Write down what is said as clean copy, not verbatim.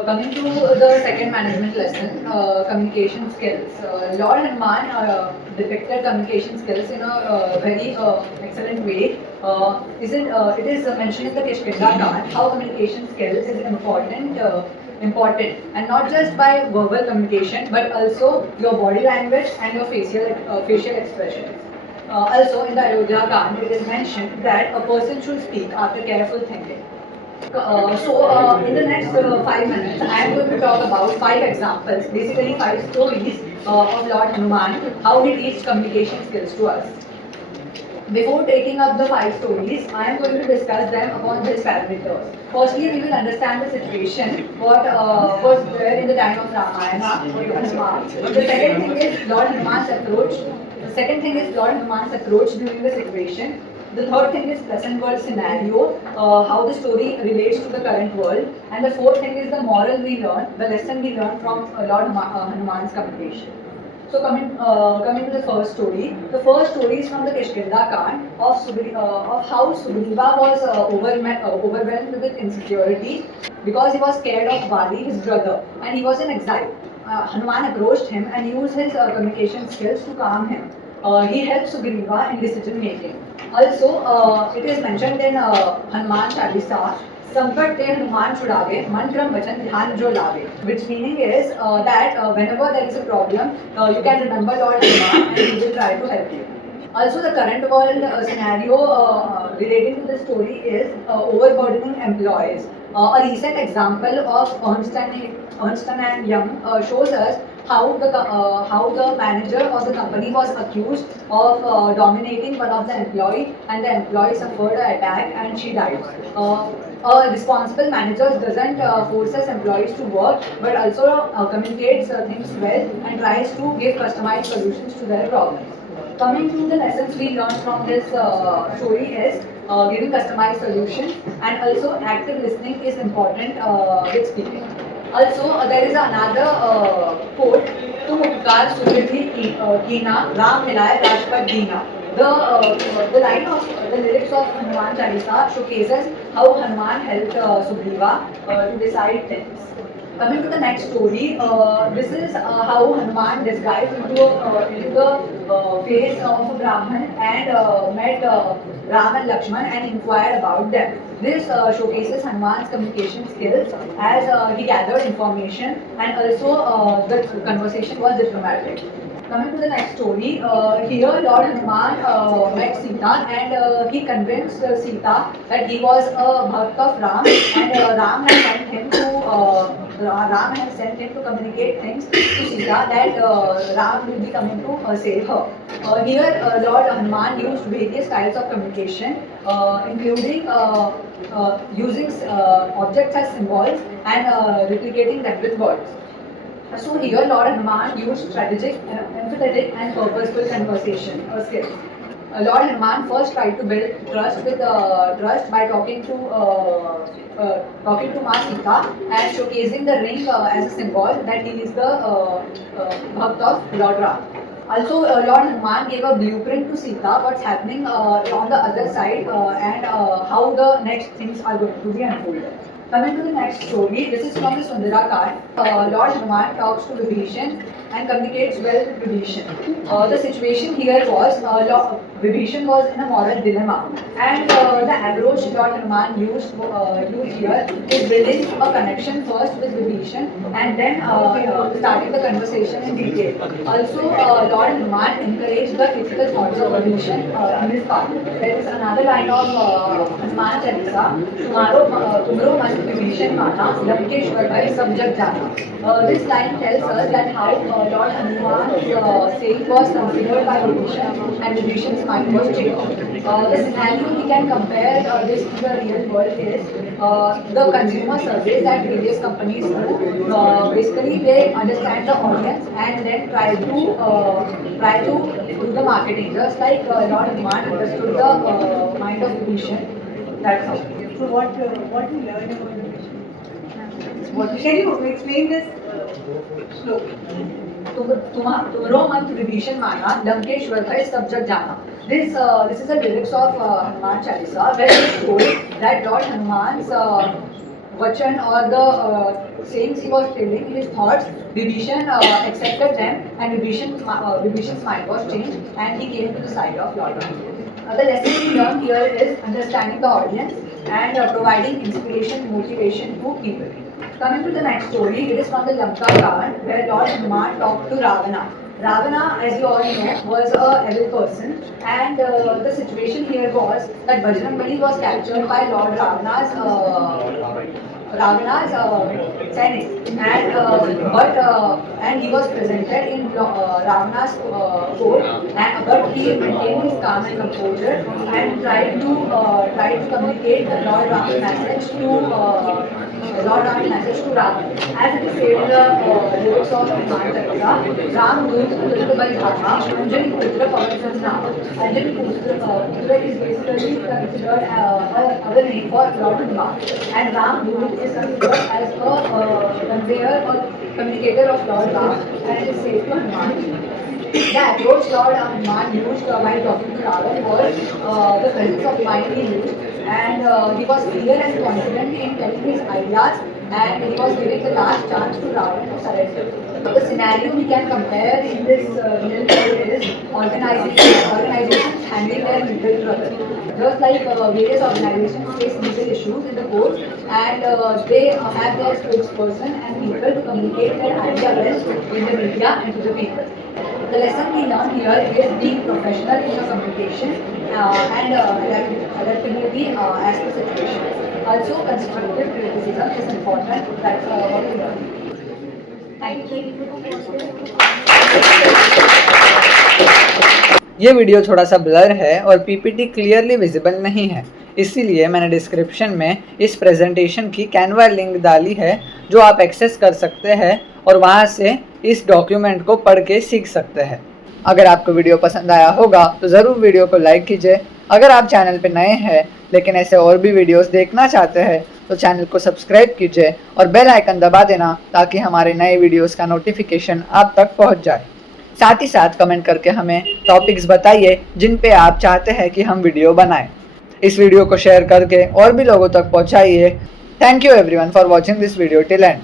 Coming to the second management lesson, communication skills. Lord Hanuman depicted communication skills in a very excellent way. It is mentioned in the Kishkinda Kant how communication skills is important, and not just by verbal communication but also your body language and your facial expressions. Also, in the Ayodhya Kant, it is mentioned that a person should speak after careful thinking. In the next 5 minutes, I am going to talk about 5 examples, basically 5 stories of Lord Hanuman, how he teaches communication skills to us. Before taking up the 5 stories, I am going to discuss them upon these parameters. Firstly, we will understand the situation, what was there in the time of Ramayana, Hanuman. The second thing is Lord Hanuman's approach. The second thing is Lord Hanuman's approach during the situation. The third thing is present world scenario, how the story relates to the current world. And the fourth thing is the moral we learn, the lesson we learn from Lord Hanuman's communication. So coming to the first story. The first story is from the Kishkinda Kant of how Sugriva was overwhelmed with insecurity because he was scared of Bali, his brother, and he was in exile. Hanuman approached him and used his communication skills to calm him. He helped Sugriva in decision making. Also, it is mentioned in Hanuman Chalisa, Sampat te Hanuman Chudave, Mantram Vachan Dhyan Jo Lave, which meaning is that whenever there is a problem, you can remember Lord Hanuman and he will try to help you. Also, the current world scenario relating to this story is overburdening employees. A recent example of Ernst and Young shows us how the manager of the company was accused of dominating one of the employee, and the employee suffered an attack and she died. A responsible manager doesn't force his employees to work, but also communicates things well and tries to give customized solutions to their problems. Coming to the lessons we learned from this story is giving customized solutions, and also active listening is important with speaking. Also, there is another quote, "Tum upkar suridhi कीना, राम मिलाए राजपथ दीना." The lyrics of Hanuman Chalisa showcases how Hanuman helped Sugriva to decide things. Coming to the next story, this is how Hanuman disguised into the face of a Brahman and met Ram and Lakshman and inquired about them. This showcases Hanuman's communication skills as he gathered information, and also the conversation was diplomatic. Coming to the next story, here Lord Hanuman met Sita and he convinced Sita that he was a bhakt of Ram, and Ram had sent him to communicate things to Sita that Ram will be coming to save her. Here Lord Hanuman used various styles of communication, including using objects as symbols and replicating them with words. So here Lord Hanuman used strategic, empathetic and purposeful conversation skills. Lord Hanuman first tried to build trust by talking to Ma Sita and showcasing the ring as a symbol that he is the bhakt of Lord Ram. Also, Lord Hanuman gave a blueprint to Sita what's happening on the other side and how the next things are going to be unfolded. Coming to the next story, this is from the Sundara Kant. Lord Hanuman talks to Vibhishan and communicates well with Vibhishan. The situation here was Vibhishan was in a moral dilemma, and the approach Lord Hanuman used here is building a connection first with Vibhishan and then starting the conversation in detail. Also, Lord Hanuman encouraged the critical thoughts of Vibhishan in this part. There is another line of Hanuman Chalisa, "Tumro man Vibhishan mana, Lankeshwar bhai sab jag jana." This line tells us that how Lord Hanuman's saying was considered by Vibhishan and Vibhishan's mind was changed. The scenario we can compare this to the real world is the consumer surveys that various companies do. Basically, they understand the audience and then try to do the marketing. Just like Lord Hanuman understood the mind of Vibhishan. That's how. So what we learn about the mission? Can you explain this slowly? तुम्हारो मंत विभीषण माना लंकेश्वर भय सब जग जाना. This is the lyrics of Hanuman Chalisa, where it is told that Lord Hanuman's vachan or sayings he was telling, his thoughts, Vibhishan accepted them, and Vibhishan's mind was changed, and he came to the side of Lord Rama. The lesson we learn here is understanding the audience and providing inspiration, motivation to people. Coming to the next story, it is from the Lanka Kavan, where Lord Hanuman talked to Ravana. Ravana, as you all know, was a evil person, and the situation here was that Bajrangbali was captured by Lord Ravana's Sainik, and he was presented in Ravana's court, but he maintained his calm and composure and tried to communicate the Lord Rama's message to Ravana. As it is said in the lyrics of Hanuman, Ram Dut Putra Dharma, Anjali Putra Pavan's Nama. Anjali Putra is basically considered other name for Lord Hanuman, and Ram Dut is considered as a conveyor or communicator of Lord Ram, and it is said to Hanuman. The approach Lord Hanuman used while talking to Ravan was the presence of mind he used, and he was clear and confident in telling his ideas, and he was giving the last chance to Ravan to surrender. The scenario we can compare in this real world is organizations handling their legal trouble. Just like various organizations face legal issues in the court, and they have their spokesperson and people to communicate their idea well in the media and to the people. The lesson we learn here is being professional in your communication and adaptability as per situation. Also, constructive criticism is important. That's what we learn. Thank you. ये video थोड़ा सा blur है और PPT clearly visible नहीं है, इसीलिए मैंने description में इस प्रेजेंटेशन की कैनवा लिंक डाली है जो आप एक्सेस कर सकते हैं और वहां से इस डॉक्यूमेंट को पढ़ के सीख सकते हैं। अगर आपको वीडियो पसंद आया होगा तो ज़रूर वीडियो को लाइक कीजिए। अगर आप चैनल पर नए हैं लेकिन ऐसे और भी वीडियोस देखना चाहते हैं तो चैनल को सब्सक्राइब कीजिए और बेल आइकन दबा देना ताकि हमारे नए वीडियोस का नोटिफिकेशन आप तक पहुंच जाए। साथ ही साथ कमेंट करके हमें टॉपिक्स बताइए जिन पे आप चाहते हैं कि हम वीडियो बनाएं। इस वीडियो को शेयर करके और भी लोगों तक पहुंचाइए। Thank you everyone for watching this video till and.